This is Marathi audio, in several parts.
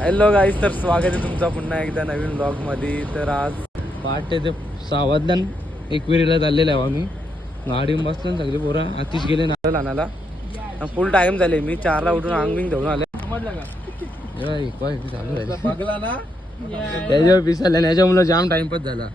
हॅलो गाईज तर स्वागत आहे तुमचं पुन्हा एकदा नवीन ब्लॉगमध्ये तर आज पहाटे ते वाजल्यान एकविरीला चाललेलो आहे आम्ही. गाडी बसलो ना सगळी पोरं. आतिश गेले नारळ आणायला फुल टाइम झाले. मी चारला उठून अंग बिंग धुवून आले त्याच्यावर पिसाले याच्यामुळे जाम टाइमपास झाला.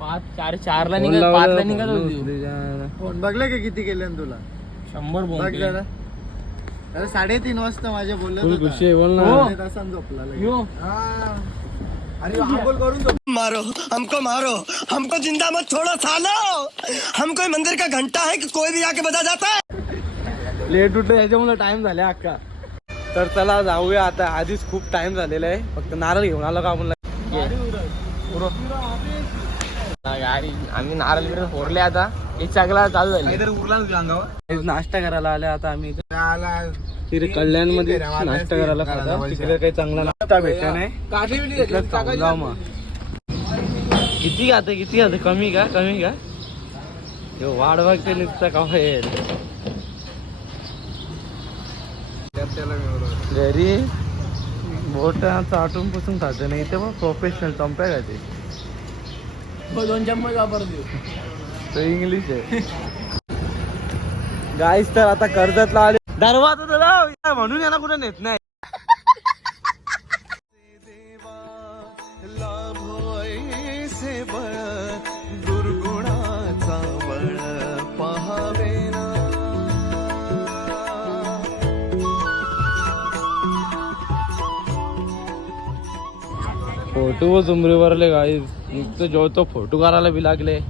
पाच चार चारला फोन निघत लावला, पाचला निघत फोन होती. बघलं का किती केले तुला? शंभर बघ. जरा. अरे साडेतीन वाजता माझ्या खुशी आहे बोल ना. हो. तासान झोपला लगेच. यो. अरे आंघोळ करून झोप. मारो हमको मारो. हमको जिंदा मत छोड़ो सालो. हम कोई मंदिर का घंटा है कि कोई भी आके बजा जाता है? लेट उठलं याच्यामुळे टाइम झाले अक्का तर चला जाऊया आता. आधीच खूप टाइम झालेला आहे. फक्त नारळ घेऊन आलो का आपण हा, गाडी आम्ही नारळ बिरळ फोडले आता. हे चांगला चालू झाली. नाश्ता करायला आले आता आम्ही इथं. तिथे कल्याणमध्ये नाश्ता करायला खातो तिकडे काही चांगला नाश्ता भेटला नाही. इथलंच खाऊन जाऊ मग. किती खाते किती खाते? कमी का कमी का? ह्यो वाढ बघते नुसतं का घरी बोट चाटून पुसून खाते नाही ते मग प्रोफेशनल चंप्या खाते. दोन चम्मच वापरतो तो. इंग्लिश आहे. गाईस तर आता कर्जतला आले. दरवाजा तर लाव. म्हणून यांना कुठे नेत नाही. दुर्गुणाचा बळ पहावे फोटो व जुमरीवरले गाईस नुसतं जेवतो फोटो काढायला बी लागले.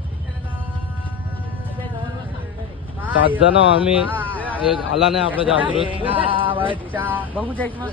सात जण आम्ही एक आला नाही आपला जागृत. बघू check मग.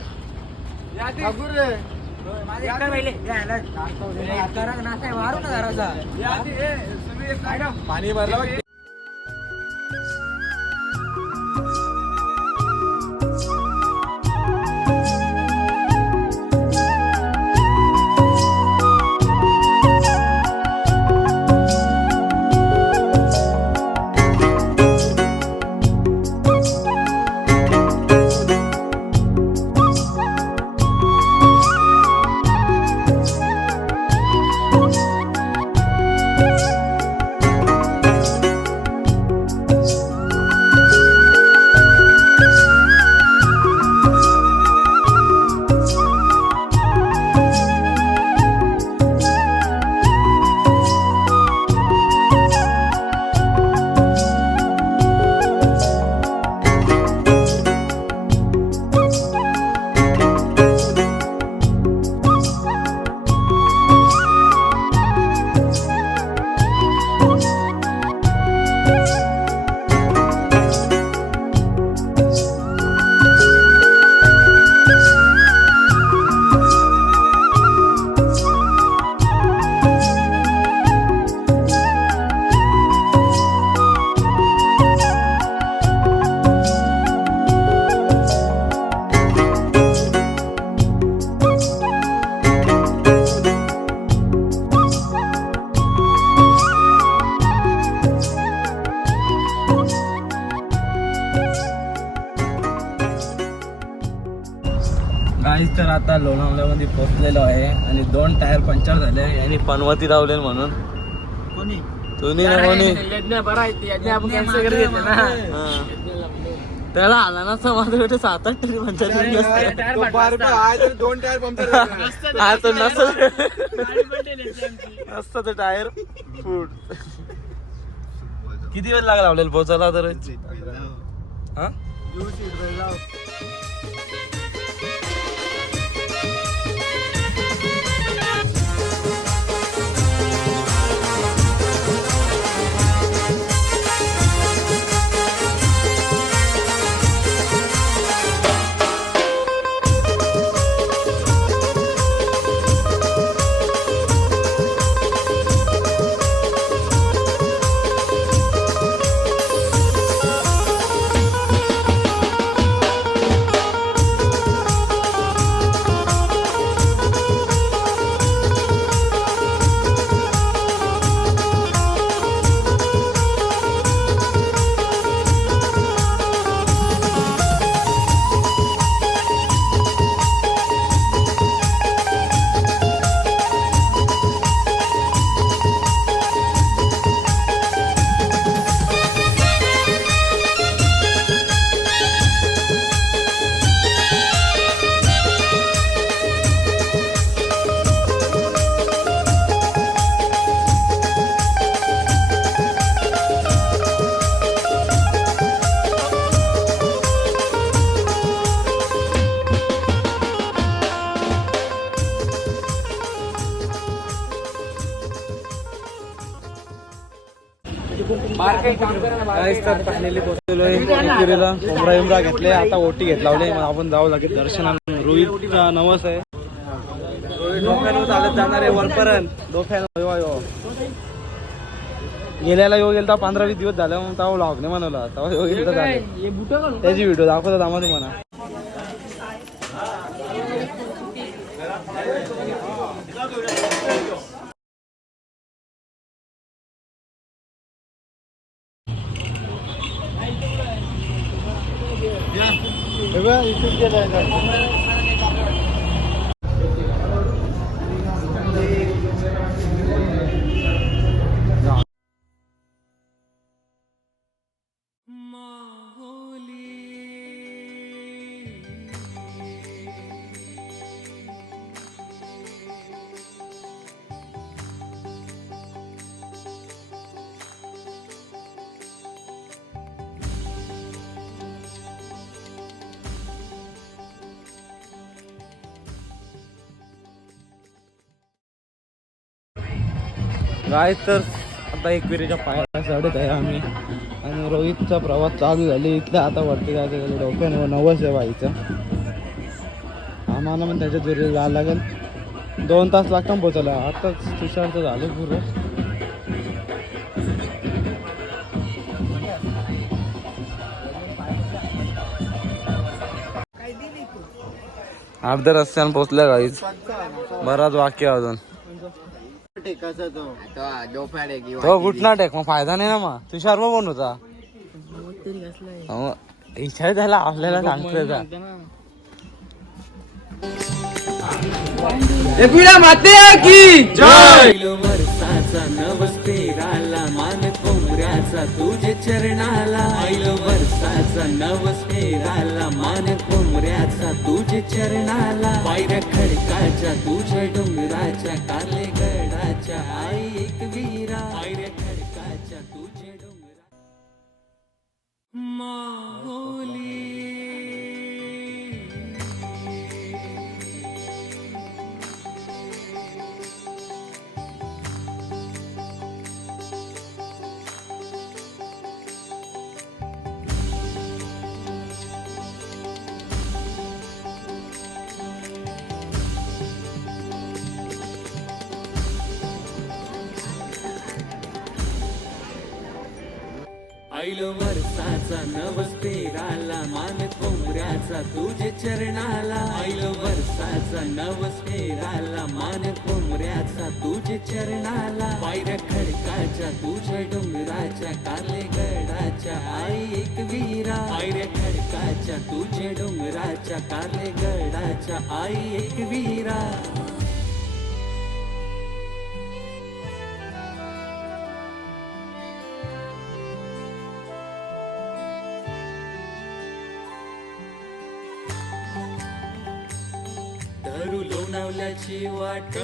गाईस तर आता लोणावळ्यामध्ये पोहोचलेलो आहे आणि दोन टायर पंक्चर झाले यांनी पनवती लावले म्हणून कोणी तुम्ही ना कोणी. हा. त्याला आला ना समाज भेटे सात आठ तरी तरी दोन टायर पंक्चर झाले. हा तो नसत. नसतं ते टायर फूड किती वेळ लागला आपल्याला पोहोचायला तर हा काहीच तर फायनली उमरा घेतले. आता ओटी घेत लावले. आपण जावं लागेल दर्शनाला. रोहितचा नवस आहे. रोहित डोक्यानं चालत जाणार आहे वरपर्यंत. डोक्यानं गेल्याला येऊ गेला पंधरा वीस दिवस झाले. मग ताव लॉग नाही म्हणला तेव्हा येऊ त्याची व्हिडिओ दाखवतात आम्हाला म्हणा. Evet, 200 liraydı. काय तर आता एक विरेच्या पायाला चढत आहे आम्ही. आणि रोहितचा प्रवास चालू झाले. इथल्या आता वरती जायचं गेलं डोक्यानं नवस आहे व्हायचं आम्हाला पण त्याच्या जोरी जायला लागेल. दोन तास लागतात पोचायला आताच तुषारचं झालं पुरं अर्ध्या रस्त्यानं पोचल्या गाईच बराच वाक्य आहे अजून. टेकाचा तो. तो कुठला टेक? मग फायदा नाही ना मग. तुषार मग कोण होता मग इच्छा त्याला आपल्याला सांगतोय का माते की जय! वर्षाचा नवस पेराला मान कोंबऱ्याचा तुझे चरणाला. ऐलो वर्षाचा नवस पेराला मान कोंबऱ्याचा तुझे चरणाला. पायऱ्या खडकाच्या तुझ्या डोंगराच्या काले चाय एक भी ऐलो वर्षाचा नवस मान कोंबऱ्याचा तुझे चरणाला. ऐलो वर्षाचा नवस मान कोंबऱ्याचा तुझे चरणाला. पायऱ्या खडकाच्या तुझ्या डोंगराच्या काले गडाच्या आई एक वीरा. पायऱ्या खडकाच्या तुझ्या डोंगराच्या काले गडाच्या आई एक वीरा. वाट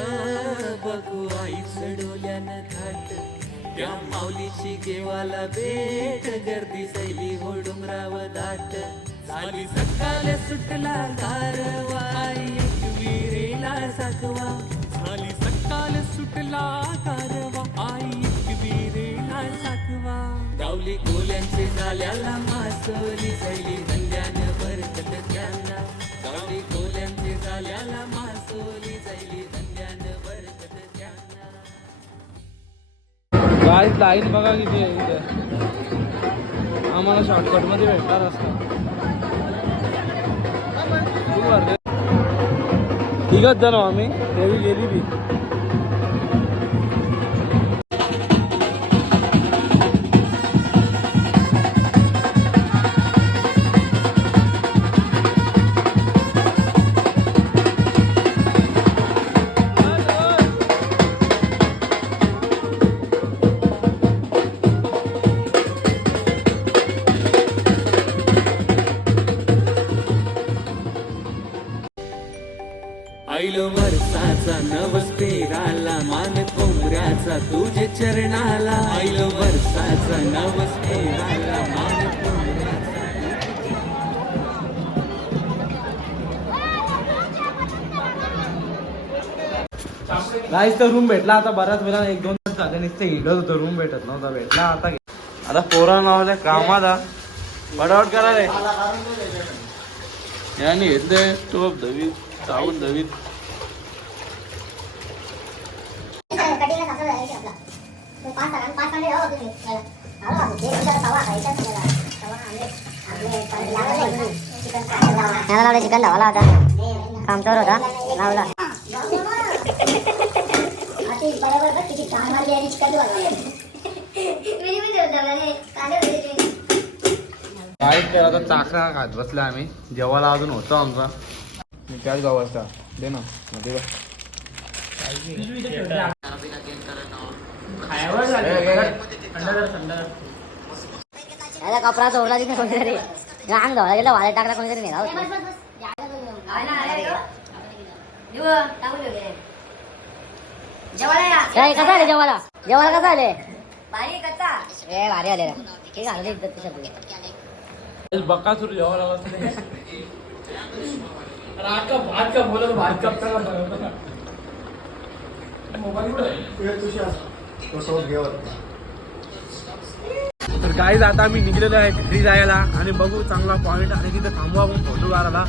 बघू आईच डोल्यानं थाट त्या माऊलीची देवाला भेट गर्दी सैली हो डोंगराव दाट. झाली सकाळ सुटला गारवा एक विरेला साकवा झाली सकाळ सुटला गारवा आई विरेला साखवा गावली गोल्यांचे झाल्याला मासोरी सैली धंद्यानं बरकत त्यांना. गावली गोल्यांचे झाल्याला मास सैली धंद्यानं बरकत त्यांना गाईच लाईन बघा किती आहे इथे. आम्हाला शॉर्टकटमध्ये भेटणार असतं. किती भरले? तिघच जण आम्ही. देवी गेली बी. गाईच तर रूम भेटला आता बऱ्याच वेळा. एक दोन तास झाले नुसतं हिंडत होतो. रूम भेटत नव्हता भेटला आता. आता पोरा नावाला कामाला पटावट करा रे. याने घेतले टोप दवीत साबून दवीत चिकन धावाला होता. कामचोर होता. लावला. काय केलं चाकरा खात बसला आम्ही. जेवायला अजून होतो आमचा. मी त्याच गावाचा. दे ना. मध्ये कपडा चोरला तिथे कोणीतरी. अंग धवला गेला वाला टाकला कोणीतरी नाही कसा आले जेवायला? जेवायला कसा आले? ए भारी आले रे. ठीक आहे आले इज्जत सगळी बकासूर जेवायला तर गाईज आता आम्ही निघलेलो आहे घरी जायला आणि बघू चांगला पॉइंट आणि तिथे थांबू आपण फोटो काढायला.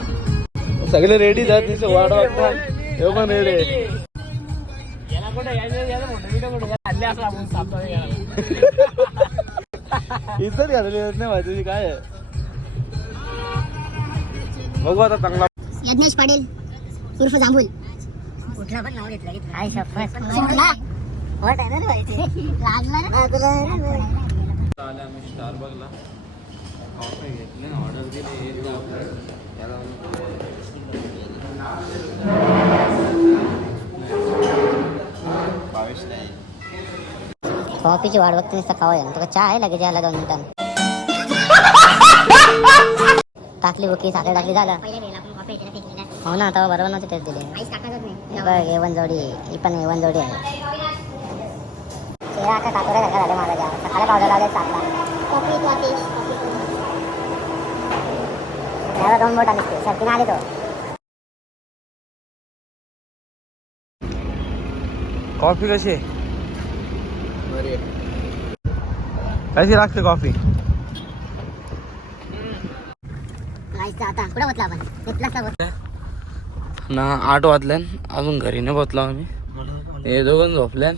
सगळे रेडी आहेत तिथे वाट वाटतात हे पण रेडी इज्जत घातली नाही माहिती काय आहे. बघू आता चांगला. यज्ञेश पाटील उर्फ जांभूल. कुठला पण नाव घेतलं काय शपथ होत आहे ना. लागलं आले आम्ही स्टारबकला कॉफी घेतली ऑर्डर दिली याला कॉफीची वाट बघते नुसतं खावा आहे तुला चहा आहे लगेच यायला दोन मिनिटां टाकली बुकी साखर टाकली झालं. हो ना तेव्हा बरोबर नव्हते तेच दिले. हे बघ हे वन जोडी ही पण हे वन जोडी आहे. ते आता कातोऱ्या सारखा झालं माझा सकाळी पावडर लावले चाकला त्याला दोन बोटा निघते शर्तीने आले तो. कॉफी कशी आहे? कशी लागते कॉफी ना ना आठ वाजल्यान अजून घरी नाही पोचलो आम्ही. हे दोघं झोपल्यान.